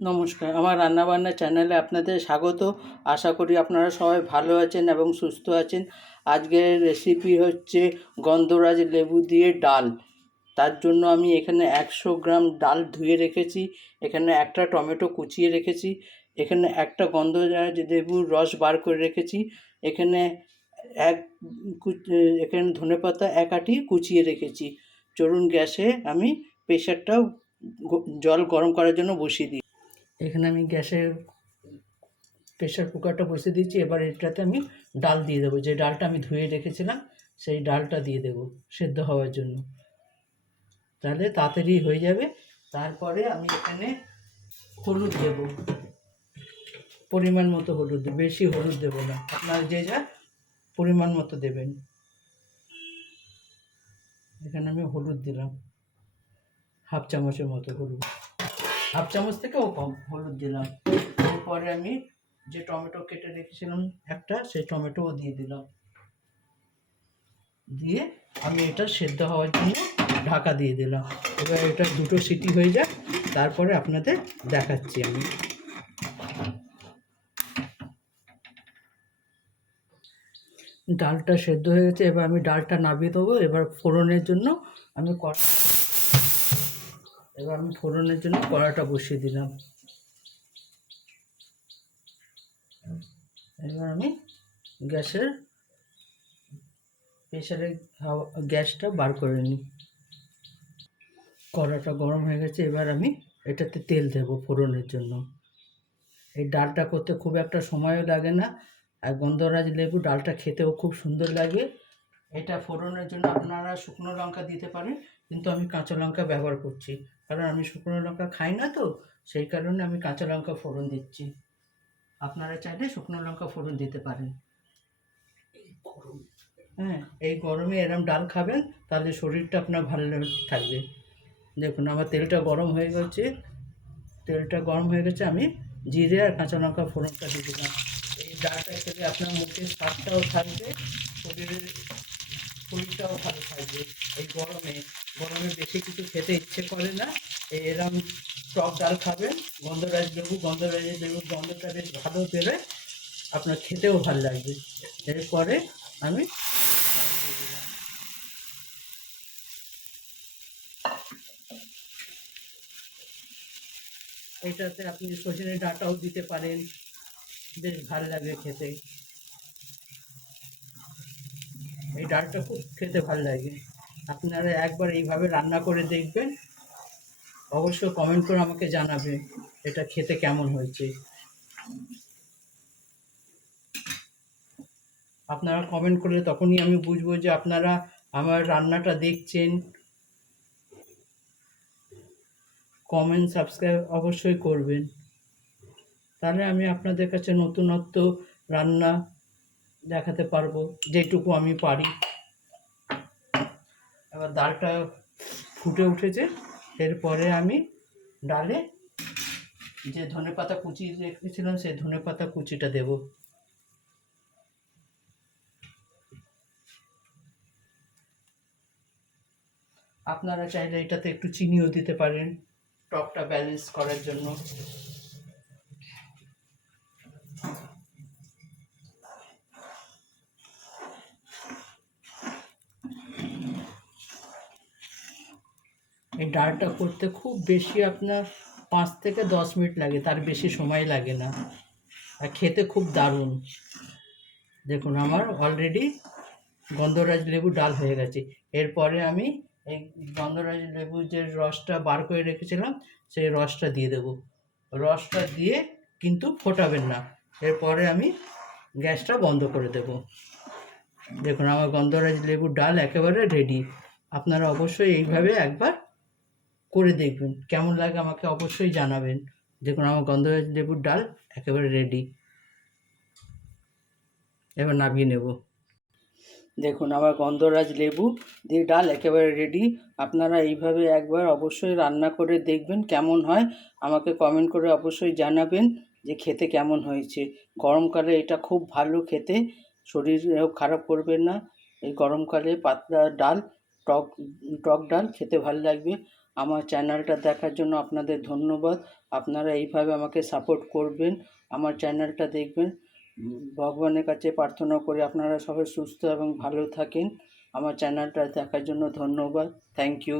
নমস্কার, আমার রান্নাবান্না চ্যানেলে আপনাদের স্বাগত। আশা করি আপনারা সবাই ভালো আছেন এবং সুস্থ আছেন। আজকের রেসিপি হচ্ছে গন্ধরাজ লেবু দিয়ে ডাল। তার জন্য আমি এখানে 100 গ্রাম ডাল ধুয়ে রেখেছি, এখানে একটা টমেটো কুচিয়ে রেখেছি, এখানে একটা গন্ধরাজ লেবুর রস বার করে রেখেছি, এখানে এক এখানে ধনেপাতা এক আঁটি কুচিয়ে রেখেছি। চলুন গ্যাসে আমি প্রেশারটা জল গরম করার জন্য বসিয়ে দিই। এখানে আমি গ্যাসের প্রেশার কুকারটা বসিয়ে দিচ্ছি। এবার এটাতে আমি ডাল দিয়ে দেবো, যে ডালটা আমি ধুয়ে রেখেছিলাম সেই ডালটা দিয়ে দেবো সেদ্ধ হওয়ার জন্য, তাহলে তাড়াতাড়ি হয়ে যাবে। তারপরে আমি এখানে হলুদ দেবো, পরিমাণ মতো হলুদ, বেশি হলুদ দেবো না, আপনার যে যা পরিমাণ মতো দেবেন। এখানে আমি হলুদ দিলাম হাফ চামচের মতো হলুদ, হাফ চামচ থেকেও কম হলুদ দিলাম। এরপরে আমি যে টমেটো কেটে রেখেছিলাম একটা, সেই টমেটোও দিয়ে দিলাম। দিয়ে আমি এটা সেদ্ধ হওয়ার জন্য ঢাকা দিয়ে দিলাম। এবার এটা দুটো সিটি হয়ে যাক, তারপরে আপনাদের দেখাচ্ছি আমি। ডালটা সেদ্ধ হয়ে গেছে, এবার আমি ডালটা নামিয়ে দেবো। এবার ফোড়নের জন্য আমি কড়াটা বসিয়ে দিলাম। এবার আমি প্রেসারের গ্যাসটা বার করে নিই। কড়াটা গরম হয়ে গেছে, এবার আমি এটাতে তেল দেবো ফোড়নের জন্য। এই ডালটা করতে খুব একটা সময়ও লাগে না, আর গন্ধরাজ লেবু ডালটা খেতেও খুব সুন্দর লাগে। এটা ফোড়নের জন্য আপনারা শুকনো লঙ্কা দিতে পারেন, কিন্তু আমি কাঁচা লঙ্কা ব্যবহার করছি, কারণ আমি শুকনো লঙ্কা খাই না, তো সেই কারণে আমি কাঁচা লঙ্কা ফোড়ন দিচ্ছি। আপনারা চাইলে শুকনো লঙ্কা ফোড়ন দিতে পারেন। হ্যাঁ, এই গরমে এরম ডাল খাবেন, তাহলে শরীরটা আপনার ভালো থাকবে। দেখুন আমার তেলটা গরম হয়ে গেছে, আমি জিরে আর কাঁচা লঙ্কা ফোড়নটা দিয়ে দিলাম। এই ডালটা খেলে আপনার মুখের স্বাদটাও থাকবে, শরীরটাও ভালো থাকবে। এই গরমে বেশি কিছু খেতে ইচ্ছে করে না, এরম টক ডাল খাবেন। গন্ধরাজের লেবু গন্ধটা বেশ ভালো বেরোয়, আপনার খেতেও ভালো লাগবে। এরপরে আমি এটাতে আপনি সজনে ডাঁটাও দিতে পারেন, বেশ ভালো লাগে খেতে। এই ডালটা খুব খেতে ভালো লাগে। আপনারা একবার এইভাবে রান্না করে দেখবেন, অবশ্যই কমেন্ট করে আমাকে জানাবেন এটা খেতে কেমন হয়েছে। আপনারা কমেন্ট করলে তখনই আমি বুঝবো যে আপনারা আমার রান্নাটা দেখছেন। কমেন্ট সাবস্ক্রাইব অবশ্যই করবেন, তাহলে আমি আপনাদের কাছে নতুনত্ব রান্না দেখাতে পারবো, যেটুকু আমি পারি। এবার ডালটা ফুটে উঠেছে, এরপরে আমি ডালে যে ধনেপাতা কুচি রেখেছিলাম সেই ধনেপাতা কুচিটা দেব। আপনারা চাইলে এটাতে একটু চিনিও দিতে পারেন, টকটা ব্যালেন্স করার জন্য। এই ডালটা করতে খুব বেশি আপনার 5 থেকে 10 মিনিট লাগে, তার বেশি সময় লাগে না, আর খেতে খুব দারুণ। দেখুন আমার অলরেডি গন্ধরাজ লেবু ডাল হয়ে গেছে। এরপরে আমি এই গন্ধরাজ লেবু যে রসটা বার করে রেখেছিলাম সেই রসটা দিয়ে দেবো। রসটা দিয়ে কিন্তু ফোটাবেন না, এরপরে আমি গ্যাসটা বন্ধ করে দেব। দেখুন আমার গন্ধরাজ লেবুর ডাল একেবারে রেডি। আপনারা অবশ্যই এইভাবে একবার করে দেখবেন, কেমন লাগে আমাকে অবশ্যই জানাবেন। দেখুন আমার গন্ধরাজ লেবুর ডাল একেবারে রেডি। এবার নামিয়ে নেব। দেখুন আমার গন্ধরাজ লেবু দিয়ে ডাল একেবারে রেডি। আপনারা এইভাবে একবার অবশ্যই রান্না করে দেখবেন, কেমন হয় আমাকে কমেন্ট করে অবশ্যই জানাবেন যে খেতে কেমন হয়েছে। গরমকালে এটা খুব ভালো খেতে, শরীরেও খারাপ করবে না। এই গরমকালে পাতলা ডাল, টক টক ডাল খেতে ভালো লাগবে। আমার চ্যানেলটা দেখার জন্য আপনাদের ধন্যবাদ। আপনারা এইভাবে আমাকে সাপোর্ট করবেন, আমার চ্যানেলটা দেখবেন। ভগবানের কাছে প্রার্থনা করি আপনারা সবাই সুস্থ এবং ভালো থাকেন। আমার চ্যানেলটা দেখার জন্য ধন্যবাদ। Thank you.